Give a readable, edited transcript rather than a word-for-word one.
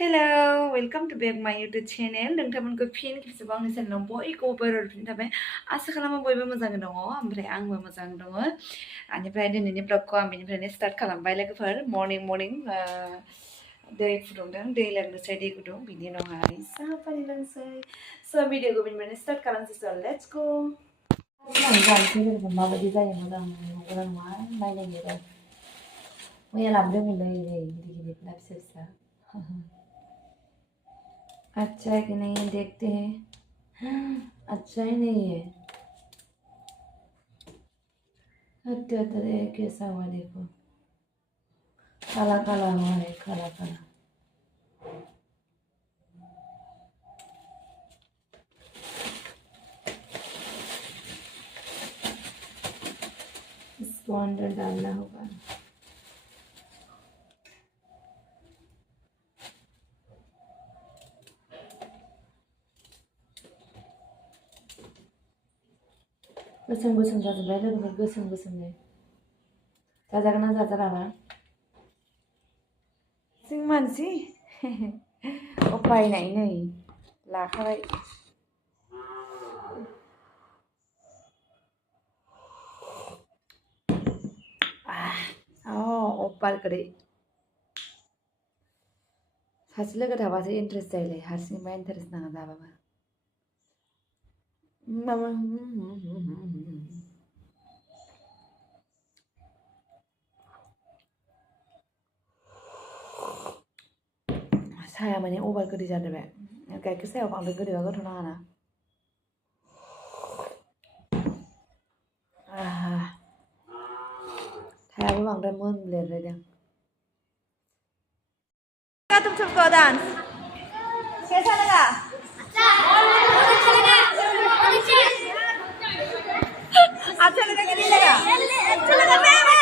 Hello, welcome to back my YouTube channel. नोंथांमोनखौ फिन खेबसेबाव आंनि चेनेलाव बयखौबो बोरहरफिननाय थाबाय। आसा खालामो बयबो मोजाङै दङ ओमफ्राय आंबो मोजां दङ। बेनिफ्राय दिनैनि ब्लगखौ आं बेनिफ्रायनो स्टार्ट खालामबाय लोगोफोर मर्निं दै फुदुंदों दै लोंनोसै दै गुदुं बिनि उनावहाय साहा पानि लोंसै स' भिडिअखौ बेनिफ्रायनो स्टार्ट खालामसै स' लेट्स गो जानोसै लोगोफोर माबायदि जायो मोजां नंगौना नङा नायनायनो र' मैया लाबोदोंमोनलै नै गिदिर गिदिर ना फिसा फिसा अच्छा है कि नहीं है देखते हैं अच्छा ही नहीं है हट अरे कैसा हुआ देखो काला काला हुआ है काला काला इसको अंदर डालना होगा गोसोम गोसोम जाजोब्बाय लोगोफोर गोसोम गोसोमनो जाजागोन ना जाजालाबा जों मानसि उपाय नै लाखाबाय अपार गोदै सासे लोगो थाबासो इन्टारेस्ट जायोलै हारसिंबा इन्टारेस्ट नाङा जाबाबो साया माने अभार गोदै जादोंबाय गाइखेर सायाव बांद्राय गोदैबा गोथाव नाङाना सायाबो बांद्राय मोनलेरलायदों तुमको डांस कैसा लगा अच्छा लगा कि नहीं लगा अच्छा लगा बाय बाय